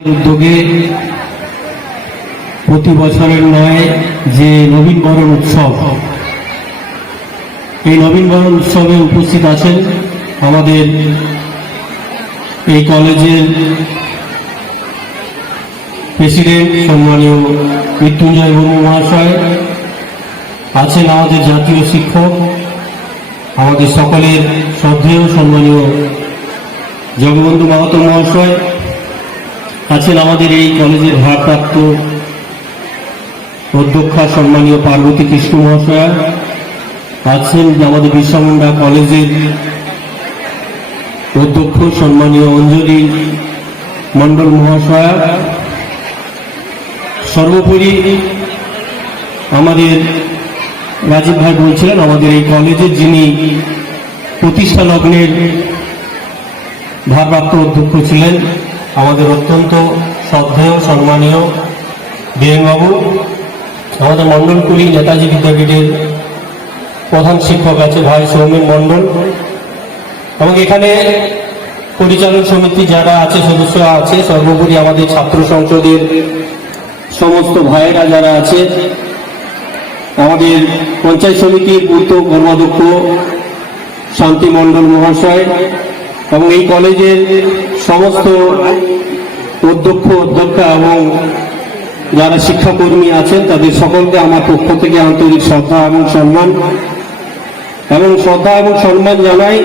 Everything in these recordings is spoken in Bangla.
উদ্যোগে প্রতি বছরের নয় যে নবীনবরণ উৎসব, এই নবীনবরণ উৎসবে উপস্থিত আছেন আমাদের এই কলেজের প্রেসিডেন্ট সম্মানীয় মৃত্যুঞ্জয় বর্মা মহাশয়, আছেন আমাদের জাতীয় শিক্ষক, আমাদের সকলের শ্রদ্ধেয় সম্মানীয় জগবন্ধু মাহাতো মহাশয়, আছেন আমাদের এই কলেজের ভারপ্রাপ্ত অধ্যক্ষা সম্মানীয় পার্বতী কৃষ্ণ মহাশয়া, আছেন আমাদের বিরসা মুন্ডা কলেজের অধ্যক্ষ সম্মানীয় অঞ্জলি মণ্ডল মহাশয়া, সর্বোপরি আমাদের রাজীব ভাই বলছিলেন আমাদের এই কলেজের যিনি প্রতিষ্ঠা লগ্নের ভারপ্রাপ্ত অধ্যক্ষ ছিলেন, আমাদের অত্যন্ত শ্রদ্ধেয় সম্মানীয় বীরেনবাবু, আমাদের মণ্ডলকুলি নেতাজি বিদ্যাপীঠের প্রধান শিক্ষক আছে ভাই সৌমেন মণ্ডল, এবং এখানে পরিচালন সমিতি যারা আছে সদস্য আছে, সর্বোপরি আমাদের ছাত্র সংসদের সমস্ত ভাইয়েরা যারা আছে, আমাদের পঞ্চায়েত সমিতির পূর্ত কর্মাধ্যক্ষ শান্তি মণ্ডল মহাশয়, এবং এই কলেজের সমস্ত অধ্যক্ষ অধ্যক্ষা এবং যারা শিক্ষাকর্মী আছেন তাদের সকলকে আমার পক্ষ থেকে আন্তরিক শ্রদ্ধা এবং সম্মান জানাই।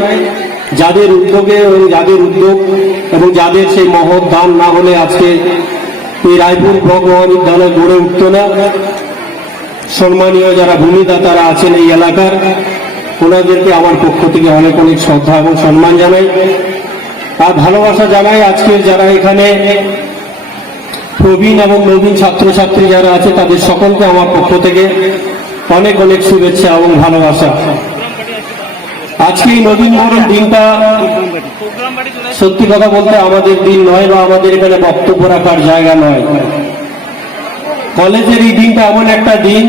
যাদের উদ্যোগে এবং যাদের উদ্যোগ এবং যাদের সেই মহৎ দান না হলে আজকে এই রায়পুর ব্লক মহাবিদ্যালয় গড়ে উঠত না। সম্মানীয় যারা ভূমিদাতারা আছেন এই এলাকার, ওনাদেরকে আমার পক্ষ থেকে অনেক অনেক শ্রদ্ধা এবং সম্মান জানাই আর ভালোবাসা জানাই। আজকের যারা এখানে প্রবীণ এবং নবীন ছাত্রছাত্রী যারা আছে তাদের সকলকে আমার পক্ষ থেকে অনেক অনেক শুভেচ্ছা এবং ভালোবাসা। আজকে এই নবীনবরণ দিনটা সত্যি কথা বলতে আমাদের দিন নয় বা আমাদের এখানে বক্তব্য রাখার জায়গা নয়। কলেজের এই দিনটা এমন একটা দিন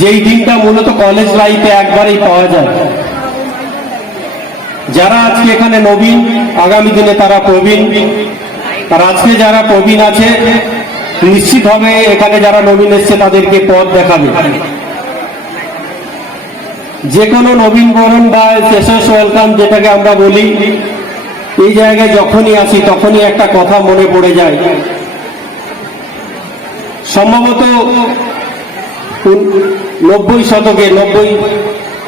যেই দিনটা মূলত কলেজ লাইফে একবারই পাওয়া যায়। যারা আজকে এখানে নবীন, আগামী দিনে তারা প্রবীণ, আর আজকে যারা প্রবীণ আছে নিশ্চিতভাবে এখানে যারা নবীন এসছে তাদেরকে পথ দেখাবে। যে কোনো নবীনবরণ বা ফ্রেশার্স ওয়েলকাম যেটাকে আমরা বলি, এই জায়গায় যখনই আসি তখনই একটা কথা মনে পড়ে যায়। সম্ভবত 90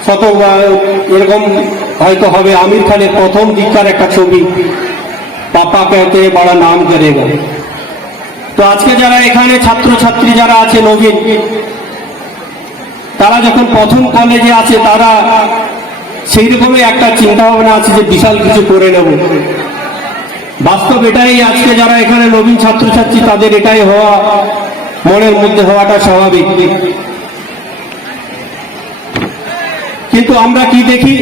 শতক বা এরকম হয়তো হবে, আমির খানের প্রথম দিককার একটা ছবি, পাপা कहते बड़ा नाम करेगा। তো আজকে যারা এখানে ছাত্রছাত্রী যারা আছে নবীন, তারা যখন প্রথম কলেজে আছে তারা সেই রকমই একটা চিন্তা ভাবনা আছে যে বিশাল কিছু করে নেব। বাস্তব এটাই, আজকে যারা এখানে নবীন ছাত্রছাত্রী তাদের এটাই হওয়া, মনের মধ্যে হওয়াটা স্বাভাবিক। কিন্তু আমরা কি দেখি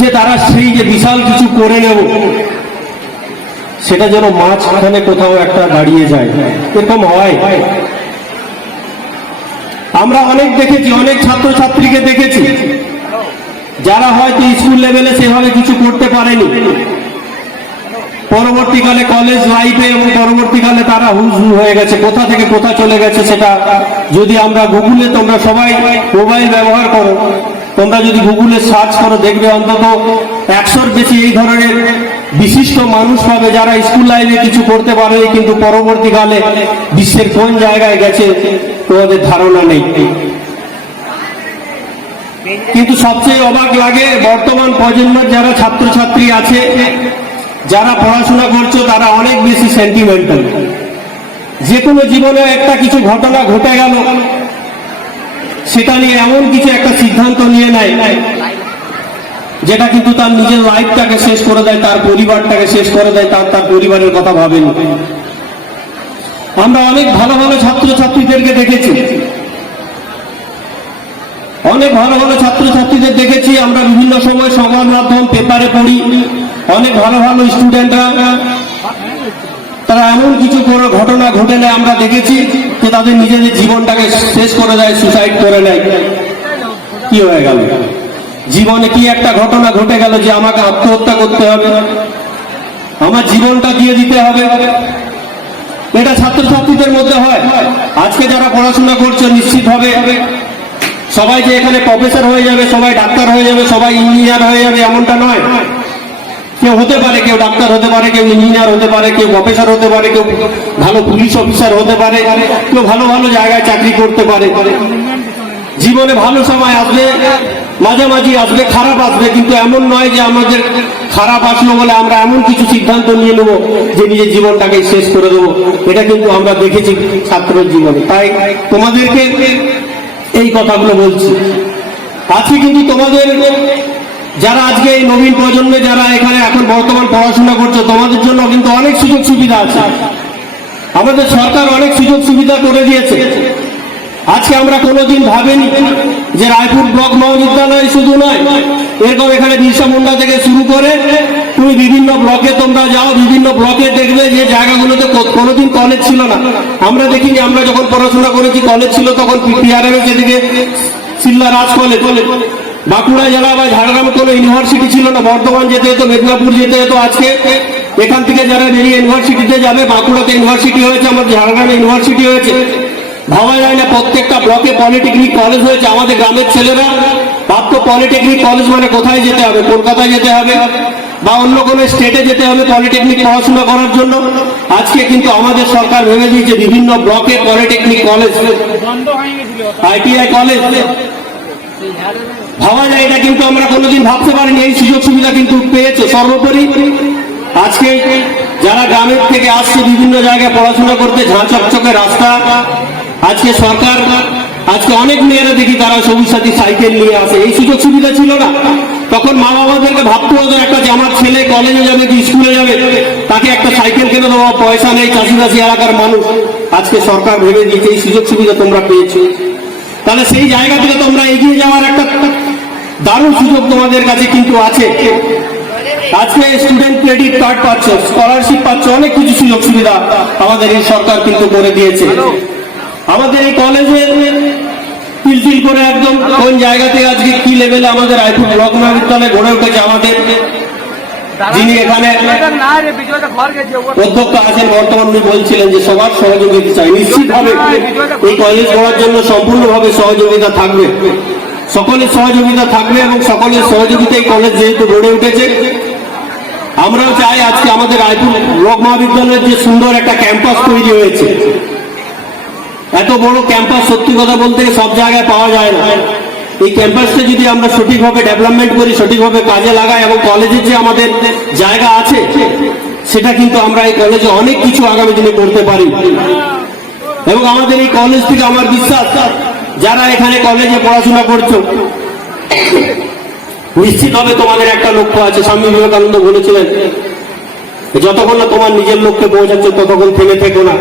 যে তারা সেই যে বিশাল কিছু করে নেব সেটা যেন মাঝখানে কোথাও একটা দাঁড়িয়ে যায়, এরকম হয়। আমরা অনেক দেখেছি, অনেক ছাত্রছাত্রীকে দেখেছি যারা হয়তো স্কুল লেভেলে সেভাবে কিছু করতে পারেনি, পরবর্তীকালে কলেজ লাইফে এবং পরবর্তীকালে তারা হুজু হয়ে গেছে, কোথা থেকে কোথা চলে গেছে সেটা যদি আমরা গুগলে, তোমরা সবাই মোবাইল ব্যবহার করো, তোমরা যদি গুগলে সার্চ করো দেখবে অন্তত 100-র বেশি এই ধরনের বিশিষ্ট মানুষ পাবে যারা স্কুল লাইফে কিছু করতে পারে কিন্তু পরবর্তীকালে বিশ্বের কোন জায়গায় গেছে তোমাদের ধারণা নেই। কিন্তু সবচেয়ে অবাক লাগে বর্তমান প্রজন্মের যারা ছাত্রছাত্রী আছে, যারা পড়াশোনা করছো তারা অনেক বেশি সেন্টিমেন্টাল। যে কোনো জীবনে একটা কিছু ঘটনা ঘটে গেল সেটা নিয়ে এমন কিছু একটা সিদ্ধান্ত নিয়ে নেয় যেটা কিন্তু তার নিজের লাইফটাকে শেষ করে দেয়, তার পরিবারটাকে শেষ করে দেয়, তার পরিবারের কথা ভাবেন। আমরা অনেক ভালো ভালো ছাত্রছাত্রীদেরকে দেখেছি, অনেক ভালো ভালো ছাত্রছাত্রীদের দেখেছি আমরা বিভিন্ন সময় সংবাদ মাধ্যম পেপারে পড়ি, অনেক ভালো ভালো স্টুডেন্টরা তারা এমন কিছু কোনো ঘটনা ঘটে নেয় আমরা দেখেছি যে তাদের নিজেদের জীবনটাকে শেষ করে দেয়, সুসাইড করে নেয়। কি হয়ে গেল? জীবনে কি একটা ঘটনা ঘটে গেল যে আমাকে আত্মহত্যা করতে হবে? আমার জীবনটা দিয়ে দিতে হবে, এটা ছাত্রছাত্রীদের মধ্যে হয়। আজকে যারা পড়াশোনা করছে নিশ্চিতভাবে সবাই যে এখানে প্রফেসর হয়ে যাবে, সবাই ডাক্তার হয়ে যাবে, সবাই ইঞ্জিনিয়ার হয়ে যাবে এমনটা নয়। কেউ হতে পারে, কেউ ডাক্তার হতে পারে, কেউ ইঞ্জিনিয়ার হতে পারে, কেউ প্রফেসর হতে পারে, কেউ ভালো পুলিশ অফিসার হতে পারে, কেউ ভালো ভালো জায়গায় চাকরি করতে পারে। জীবনে ভালো সময় আসবে, মাঝামাঝি আসবে, খারাপ আসবে, কিন্তু এমন নয় যে আমাদের খারাপ আসলো বলে আমরা এমন কিছু সিদ্ধান্ত নিয়ে নেবো যে নিজের জীবনটাকে শেষ করে দেবো। এটা কিন্তু আমরা দেখেছি ছাত্র জীবনে। তাই তোমাদেরকে এই কথাগুলো বলছি। আজকে কিন্তু তোমাদের যারা আজকে এই নবীন প্রজন্মে যারা এখানে এখন বর্তমান পড়াশোনা করছে, তোমাদের জন্য কিন্তু অনেক সুযোগ সুবিধা আছে। আমাদের সরকার অনেক সুযোগ সুবিধা করে দিয়েছে। আজকে আমরা কোনোদিন ভাবিনি যে রায়পুর ব্লক মহাবিদ্যালয় শুধু নয়, এরকম এখানে বিরসা মুন্ডা থেকে শুরু করে তুমি বিভিন্ন ব্লকে তোমরা যাও, বিভিন্ন ব্লকে দেখবে যে জায়গাগুলোতে কোনোদিন কলেজ ছিল না। আমরা দেখিনি, আমরা যখন পড়াশোনা করেছি কলেজ ছিল তখন পিআরএম এর যেদিকে সিল্লা রাজ কলেজ, বাঁকুড়া জেলা বা ঝাড়গ্রামে কোনো ইউনিভার্সিটি ছিল না। বর্ধমান যেতে হতো, মেদিনীপুর যেতে হতো। আজকে এখান থেকে যারা বেরিয়ে ইউনিভার্সিটিতে যাবে, বাঁকুড়াতে ইউনিভার্সিটি হয়েছে, আমাদের ঝাড়গ্রামে ইউনিভার্সিটি হয়েছে। ভাবা যায় না প্রত্যেকটা ব্লকে পলিটেকনিক কলেজ হয়েছে। আমাদের গ্রামের ছেলেরা ভাবতো পলিটেকনিক কলেজ মানে কোথায় যেতে হবে, কলকাতায় যেতে হবে বা অন্য কোনো স্টেটে যেতে হবে পলিটেকনিক পড়াশোনা করার জন্য। আজকে কিন্তু আমাদের সরকার ভেবে দিয়েছে বিভিন্ন ব্লকে পলিটেকনিক কলেজ, আইটিআই কলেজ। ভাবা যায়, এটা কিন্তু আমরা কোনোদিন ভাবতে পারিনি। এই সুযোগ সুবিধা কিন্তু পেয়েছে। সর্বোপরি আজকে যারা গ্রামের থেকে আসছে বিভিন্ন জায়গায় পড়াশোনা করতে, ঝাঁ চকচকে রাস্তা, আজকে সরকার আজকে অনেক মেয়েরা দেখি তারা সবুজ সাথী সাইকেল নিয়ে আসে। এই সুযোগ সুবিধা ছিল না তখন। মা বাবাদেরকে ভাবতে হতো একটা যে আমার ছেলে কলেজে যাবে কি স্কুলে যাবে, তাকে একটা সাইকেল কিনে দেওয়া, পয়সা নেই, চাষিবাসী এলাকার মানুষ। আজকে সরকার ভেবে দিয়েছে এই সুযোগ সুবিধা তোমরা পেয়েছো, তাহলে সেই জায়গা থেকে তোমরা এগিয়ে যাওয়ার একটা দারুণ সুযোগ তোমাদের কাছে কিন্তু আছে। আজকে স্টুডেন্ট ক্রেডিট কার্ড পাচ্ছ, স্কলারশিপ পাচ্ছ, অনেক কিছু সুযোগ সুবিধা আমাদের এই সরকার কিন্তু করে দিয়েছে। আমাদের এই কলেজে তিল করে একদম কোন জায়গা থেকে আজকে কি লেভেলে আমাদের রায়পুর ব্লক মহাবিদ্যালয় গড়ে উঠেছে। আমাদের যিনি এখানে অধ্যক্ষ আছেন বর্তমান, উনি বলছিলেন যে সবার সহযোগিতা চাই। নিশ্চিতভাবে এই কলেজ গড়ার জন্য সম্পূর্ণভাবে সহযোগিতা থাকবে, সকলের সহযোগিতা থাকবে এবং সকলের সহযোগিতায় কলেজ যেহেতু গড়ে উঠেছে। আমরাও চাই আজকে আমাদের রায়পুর ব্লক মহাবিদ্যালয়ের যে সুন্দর একটা ক্যাম্পাস তৈরি হয়েছে, এত বড় ক্যাম্পাস সত্যি কথা বলতে সব জায়গায় পাওয়া যায় না। এই ক্যাম্পাসটা যদি আমরা সঠিকভাবে ডেভেলপমেন্ট করি, সঠিকভাবে কাজে লাগাই এবং কলেজের যে আমাদের জায়গা আছে সেটা কিন্তু আমরা এই কলেজে অনেক কিছু আগামী দিনে করতে পারি। এবং আমাদের এই কলেজ থেকে আমার বিশ্বাস যারা এখানে কলেজে পড়াশোনা করছো, নিশ্চিতভাবে তোমাদের একটা লক্ষ্য আছে। স্বামী বিবেকানন্দ বলেছিলেন যতক্ষণ না তোমার নিজের লক্ষ্যে পৌঁছাচ্ছে ততক্ষণ থেমে থেকো না।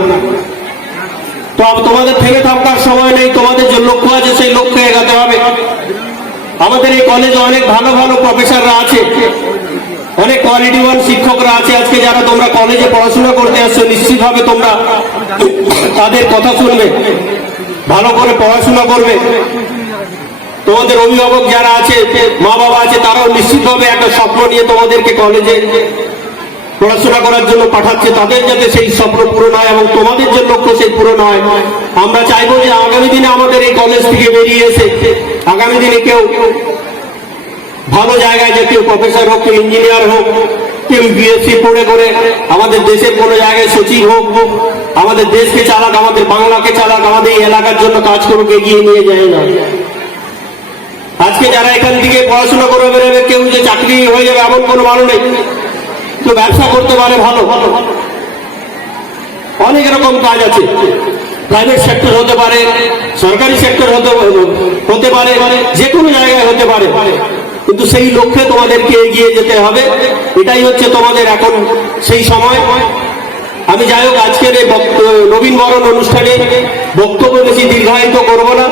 তো তোমাদের থেমে থাকার সময় নেই, তোমাদের যে লক্ষ্য আছে সেই লক্ষ্যে এগাতে হবে। আমাদের এই কলেজে অনেক ভালো ভালো প্রফেসররা আছে, অনেক কোয়ালিটিওয়ান শিক্ষকরা আছে। আজকে যারা তোমরা কলেজে পড়াশোনা করতে আসছো, নিশ্চিতভাবে তোমরা তাদের কথা শুনবে, ভালো করে পড়াশোনা করবে। তোমাদের অভিভাবক যারা আছে, মা বাবা আছে, তারাও নিশ্চিতভাবে একটা স্বপ্ন নিয়ে তোমাদেরকে কলেজে পড়াশোনা করার জন্য পাঠাচ্ছে। তাদের যাতে সেই স্বপ্ন পূরণ হয় এবং তোমাদের যে লক্ষ্য সেই পূরণ হয়। আমরা চাইবো যে আগামী দিনে আমাদের এই কলেজ থেকে বেরিয়ে এসে আগামী দিনে কেউ ভালো জায়গায় যে কেউ প্রফেসর হোক, কেউ ইঞ্জিনিয়ার হোক, কেউ বিএসসি পড়ে করে আমাদের দেশের কোনো জায়গায় সচিব হোক, আমাদের দেশকে চালাক, আমাদের বাংলাকে চালাক, আমাদের এই এলাকার জন্য কাজ করুক, এগিয়ে নিয়ে যায় না। আজকে যারা এখান থেকে পড়াশোনা করে বেরোবে, কেউ যে চাকরি হয়ে যাবে এমন কোনো ভালো নেই। কেউ ব্যবসা করতে পারে, ভালো অনেক রকম কাজ আছে। প্রাইভেট সেক্টর হতে পারে, সরকারি সেক্টর হতে পারে, যে কোনো জায়গায় হতে পারে, কিন্তু সেই লক্ষ্যে তোমাদেরকে এগিয়ে যেতে হবে। এটাই হচ্ছে তোমাদের এখন সেই সময়। আমি যাই হোক আজকের এই নবীন বরণ অনুষ্ঠানে বক্তব্য বেশি দীর্ঘায়িত করব না।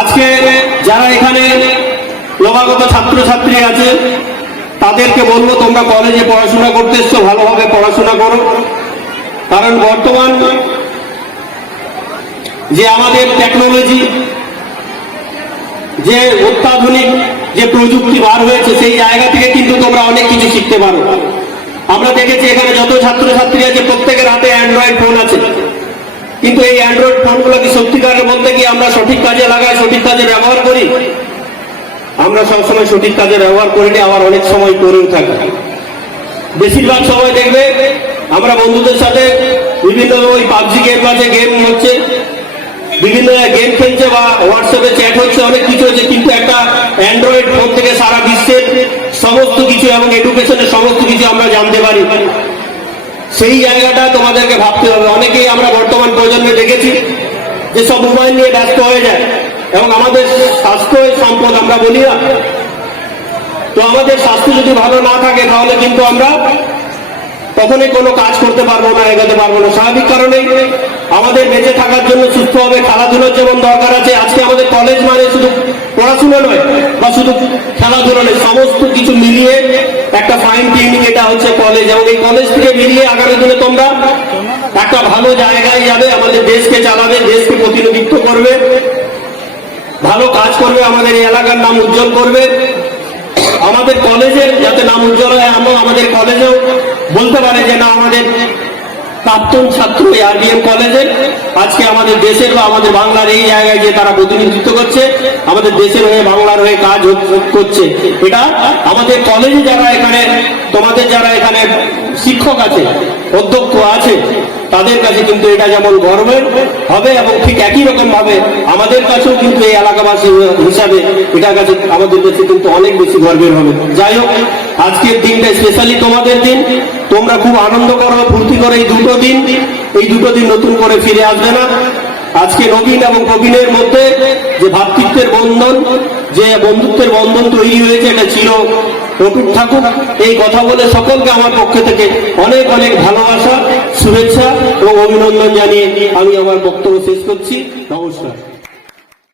আজকে যারা এখানে নবাগত ছাত্রছাত্রী আছে তাদেরকে বলবো তোমরা কলেজে পড়াশোনা করতে এসছো, ভালোভাবে পড়াশোনা করো। কারণ বর্তমান যে আমাদের টেকনোলজি, যে অত্যাধুনিক যে প্রযুক্তি বার হয়েছে, সেই জায়গা থেকে কিন্তু তোমরা অনেক কিছু শিখতে পারো। আমরা দেখেছি এখানে যত ছাত্রছাত্রী আছে প্রত্যেকের হাতে অ্যান্ড্রয়েড ফোন আছে, কিন্তু এই অ্যান্ড্রয়েড ফোনগুলো কি সত্যিকারের বলতে কি আমরা সঠিক কাজে লাগাই, সঠিক কাজে ব্যবহার করি? আমরা সবসময় সঠিক কাজে ব্যবহার করিনি, আবার অনেক সময় করেও থাকি। বেশিরভাগ সময় দেখবে আমরা বন্ধুদের সাথে বিভিন্ন ওই পাবজি গেম আছে, গেম হচ্ছে, বিভিন্ন গেম খেলছে বা হোয়াটসঅ্যাপে চ্যাট হচ্ছে, অনেক কিছু হচ্ছে, কিন্তু একটা অ্যান্ড্রয়েড ফোন থেকে সারা বিশ্বের সমস্ত কিছু এবং এডুকেশনের সমস্ত কিছু আমরা জানতে পারি। সেই জায়গাটা তোমাদেরকে ভাবতে হবে। অনেকেই আমরা বর্তমান প্রজন্মে দেখেছি যে সব মোবাইল নিয়ে ব্যস্ত হয়ে যায়, এবং আমাদের স্বাস্থ্যই সম্পদ আমরা বলি না। তো আমাদের স্বাস্থ্য যদি ভালো না থাকে তাহলে কিন্তু আমরা তখনই কোনো কাজ করতে পারবো না, এগোতে পারবো না। স্বাভাবিক কারণে আমাদের বেঁচে থাকার জন্য সুস্থভাবে খেলাধুলার যেমন দরকার আছে। আজকে আমাদের কলেজ মানে শুধু পড়াশোনা নয় বা শুধু খেলাধুলা নয়, সমস্ত কিছু মিলিয়ে একটা ফাইন টিউনিং, এটা হচ্ছে কলেজ। এবং এই কলেজ থেকে বেরিয়ে আগামী দিনে তোমরা একটা ভালো জায়গায় যাবে, আমাদের দেশকে চালাবে, দেশকে প্রতিনিধিত্ব করবে, ভালো কাজ করবে, আমাদের এই এলাকার নাম উজ্জ্বল করবে। আমাদের কলেজের যাতে নাম উজ্জ্বল হয়, আমরা আমাদের কলেজেও বলতে পারে যে না, আমাদের প্রাক্তন ছাত্র আরবিএম কলেজের আজকে আমাদের দেশের বা আমাদের বাংলার এই জায়গায় যে তারা প্রতিনিধিত্ব করছে, আমাদের দেশের হয়ে বাংলার হয়ে কাজ করছে। এটা আমাদের কলেজে যারা এখানে, তোমাদের যারা এখানে শিক্ষক আছে, অধ্যক্ষ আছে, তাদের কাছে কিন্তু এটা যেমন গর্বের হবে, এবং ঠিক একই রকম ভাবে আমাদের কাছেও কিন্তু এই এলাকাবাসী হিসাবে এটার কাছে, আমাদের কাছে কিন্তু অনেক বেশি গর্বের হবে। যাই হোক, আজকের দিনটা স্পেশালি তোমাদের দিন। তোমরা খুব আনন্দ করো, ফুর্তি করো এই দুটো দিন। এই দুটো দিন নতুন করে ফিরে আসবে না। আজকে নবীন এবং প্রবীণের মধ্যে যে ভ্রাতৃত্বের বন্ধন, যে বন্ধুত্বের বন্ধন তৈরি হয়েছে, এটা চির অটুট থাকুক। এই কথা বলে সকলকে আমার পক্ষ থেকে অনেক অনেক ভালোবাসা, শুভেচ্ছা এবং অভিনন্দন জানিয়ে আমি আমার বক্তব্য শেষ করছি। নমস্কার।